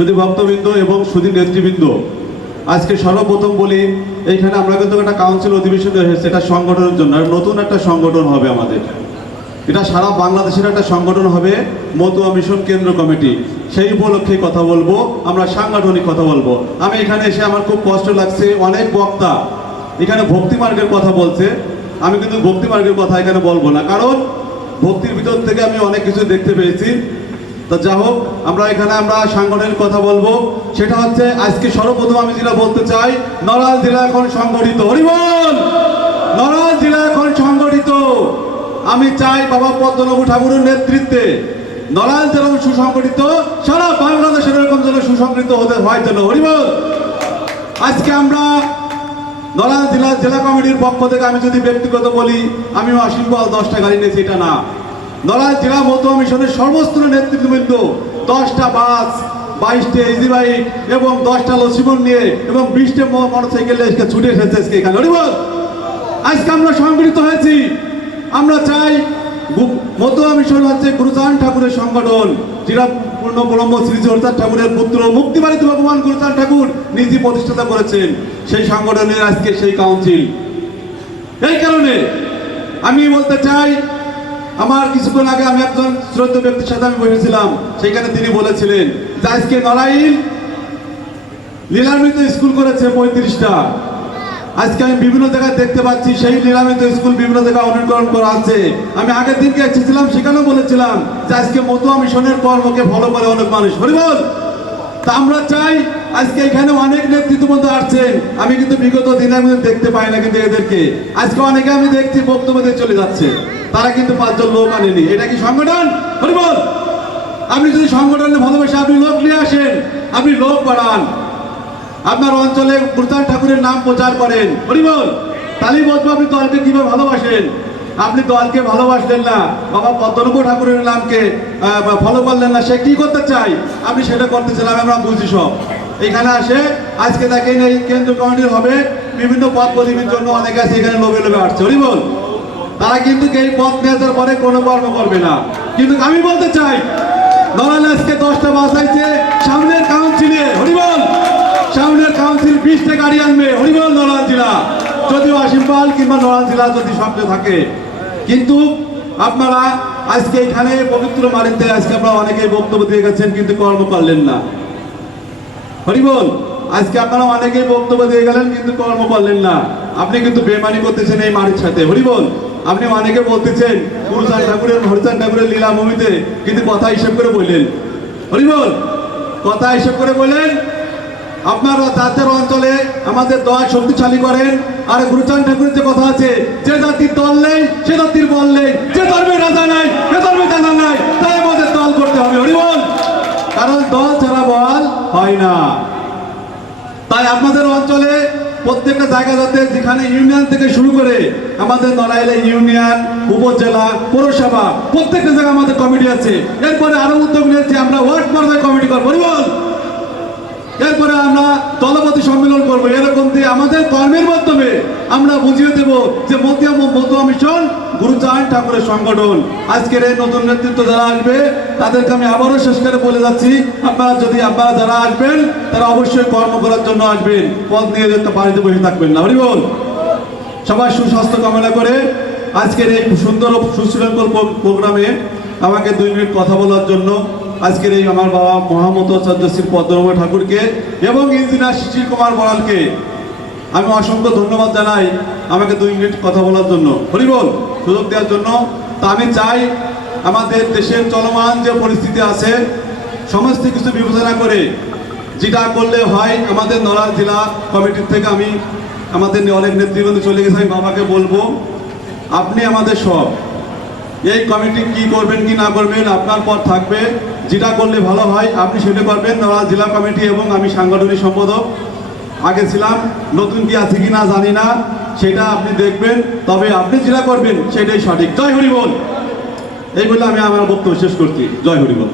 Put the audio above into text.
সুদী ভক্তবৃন্দ এবং সুদী নেতৃবৃন্দ। আজকে সর্বপ্রথম বলি, এইখানে আমরা কিন্তু একটা কাউন্সিল অধিবেশন হয়েছে এটা সংগঠনের জন্য। নতুন একটা সংগঠন হবে আমাদের। এটা সারা বাংলাদেশের একটা সংগঠন হবে, মতুয়া মিশন কেন্দ্র কমিটি। সেই উপলক্ষে কথা বলব, আমরা সাংগঠনিক কথা বলব। আমি এখানে এসে আমার খুব কষ্ট লাগছে, অনেক বক্তা এখানে ভক্তি মার্গের কথা বলছে। আমি কিন্তু ভক্তি মার্গের কথা এখানে বলব না, কারণ ভক্তির ভিতর থেকে আমি অনেক কিছু দেখতে পেয়েছি। তো যা হোক, আমরা এখানে আমরা সাংগঠনিক কথা বলব। সেটা হচ্ছে, আজকে সর্বপ্রথম আমি যেটা বলতে চাই নড়াইল জেলা এখন সংগঠিত। হরিবল নড়াইল জেলা এখন সংগঠিত। আমি চাই বাবা পদ্মনবু ঠাকুরের নেতৃত্বে নড়াইল জেলা সুসংগঠিত, সারা বাংলাদেশের এরকম যেন সুসংগঠিত হতে হয় যেন। হরিবল আজকে আমরা নড়াইল জেলা জেলা কমিটির পক্ষ থেকে আমি যদি ব্যক্তিগত বলি, আমি অসীম বল দশটা গাড়ি নিয়েছি, এটা না। নড়াইল জেলা মতুয়া মিশনের সর্বস্তরের নেতৃত্ববৃন্দ দশটা বাস, বাইশটা ইজি বাইক এবং দশটা লসিমন নিয়ে এবং বিশটা মোটরসাইকেল এসে ছুটে এসেছে আজকে এখানে। হরিবল আজকে আমরা সংগঠিত হয়েছি। আমরা চাই মতুয়া মিশন হচ্ছে গুরুচান ঠাকুরের সংগঠন। যেটা পূর্ণ ব্রহ্ম শ্রী হরিচাঁদ ঠাকুরের পুত্র মুক্তিবাড়িতে ভগবান গুরুচান ঠাকুর নিজে প্রতিষ্ঠাতা করেছেন। সেই সংগঠনের আজকে সেই কাউন্সিল এই কারণে আমি বলতে চাই আমার কিছুক্ষণ আগে আমি একজন শ্রদ্ধ ব্যক্তির সাথে আমি বসেছিলাম, সেখানে তিনি বলেছিলেন যে আজকে নড়াইল লীলান্বিত স্কুল করেছে পঁয়ত্রিশটা। আজকে আমি বিভিন্ন জায়গায় দেখতে পাচ্ছি, সেই নিরামিত স্কুল বিভিন্ন জায়গায় অনুকরণ করা আছে। আমি আগের দিনকে এসেছিলাম, সেখানেও বলেছিলাম যে আজকে মতুয়া মিশনের কর্মকে ফলো করে অনেক মানুষ। হরিবল তা আমরা চাই আজকে এখানে অনেক নেতৃত্ব আসছেন আমি কিন্তু বিগত দিনের মধ্যে দেখতে পাই না কিন্তু এদেরকে। আজকে অনেকে আমি দেখছি বক্তব্য দিয়ে চলে যাচ্ছে। তারা কিন্তু পাঁচজন লোক আনেনি। এটা কি সংগঠন? হরিবল আপনি যদি সংগঠনে ভালোবাসে আপনি লোক নিয়ে আসেন, আপনি লোক বাড়ান। আপনার অঞ্চলে গুরুচান ঠাকুরের নাম প্রচার করেন। হরিবল তালি বলব আপনি দলকে কীভাবে ভালোবাসেন? আপনি দলকে ভালোবাসলেন না। বাবা পদ্মনব ঠাকুরের নামকে ফলো করলেন না। সে কি করতে চাই আপনি সেটা করতে চাইলাম আমরা বুঝি সব। এখানে আসে। আজকে তাকে এই কেন্দ্র কমিটির হবে। বিভিন্ন পদ পদবীর জন্য অনেকে আছে, এখানে লোভে লোভে আসছে। হরিবল তারা কিন্তু এই পদ নেওয়ার পরে কোনো কর্ম করবে না। কিন্তু আমি বলতে চাই নড়াইল আজকে দশটা বাস আইছে সামনের কাউন্সিলে। হরিবল সামনের কাউন্সিল বিশটা গাড়ি আনবে। হরিবল নড়াইল জেলা। যদিও আসিম পাল কিংবা নড়াইল জেলা যদি স্বপ্নে থাকে। কিন্তু আপনারা আজকে এখানে পবিত্র মারিতে আজকে আপনারা অনেকেই বক্তব্য দিয়ে গেছেন, কিন্তু কর্ম করলেন না। হরিবল, আজকে আপনারা অনেকেই বক্তব্য দিয়ে গেলেন, কিন্তু কর্ম করলেন না। আপনি কিন্তু বেমানি করতেছেন এই মাটির সাথে। হরিবল, আপনি অনেকে বলতেছেন গুরুচান ঠাকুরের হরিচান ঠাকুরের লীলা ভূমিতে কিন্তু কথা হিসেব করে বললেন। হরিবল, কথা হিসেব করে বললেন, আপনার যাদের অঞ্চলে আমাদের দল শক্তিশালী করেন, আর গুরুচান ঠাকুরের যে কথা আছে, যে জাতির দল নেই, সে জাতির বল নেই, যে ধর্মের রাজা নাই সে ধর্মের জানা নাই তাই আমাদের দল করতে হবে হরিবল কারণ দল ছাড়া বল হয় না। তাই আমাদের অঞ্চলে প্রত্যেকটা জায়গা যাতে যেখানে ইউনিয়ন থেকে শুরু করে আমাদের নড়াইলে ইউনিয়ন, উপজেলা, পৌরসভা, প্রত্যেকটা জায়গায় আমাদের কমিটি আছে। এরপরে আরও উদ্যোগ নিয়েছি আমরা ওয়ার্ড পর্যায়ে কমিটি করব। এরপরে আমরা দলপতি সম্মেলন করব। এরকম দিয়ে আমাদের কর্মের মাধ্যমে আমরা বুঝিয়ে দেব যে মতিয়া মতুয়া মিশন গুরুচান ঠাকুরের সংগঠন। আজকের এই নতুন নেতৃত্ব যারা আসবে, তাদেরকে আমি আবারও শেষ করে বলে যাচ্ছি, আপনারা যদি আপনারা যারা আসবেন, তারা অবশ্যই কর্ম করার জন্য আসবেন। পদ নিয়ে যেতে বাড়িতে বসে থাকবেন না। হরিবল, সবার সুস্বাস্থ্য কামনা করে আজকের এই সুন্দর সুশৃঙ্খল প্রোগ্রামে আমাকে দুই মিনিট কথা বলার জন্য আজকের এই আমার বাবা মহামত আচার্য শ্রী পদ্মনাভ ঠাকুরকে এবং ইঞ্জিনিয়ার শিশির কুমার বড়ালকে আমি অসংখ্য ধন্যবাদ জানাই আমাকে দুই মিনিট কথা বলার জন্য। হরিবল সুযোগ দেওয়ার জন্য। তা আমি চাই আমাদের দেশের চলমান যে পরিস্থিতি আছে, সমস্ত কিছু বিবেচনা করে যেটা করলে হয় আমাদের নড়াইল জেলা কমিটির থেকে আমি আমাদের অনেক নেতৃবৃন্দ চলে গেছে, আমি বাবাকে বলব, আপনি আমাদের সব। এই কমিটি কি করবেন কি না করবেন আপনার পর থাকবে। যেটা করলে ভালো হয়, আপনি সেটা করবেন। নড়াইল জেলা কমিটি এবং আমি সাংগঠনিক সম্পাদক। আগে ছিলাম, নতুন কি আছে কি না জানি না, সেটা আপনি দেখবেন। তবে আপনি যেটা করবেন, সেটাই সঠিক। জয় হরিবল। এই বলে আমি আমার বক্তব্য শেষ করছি। জয় হরিবল।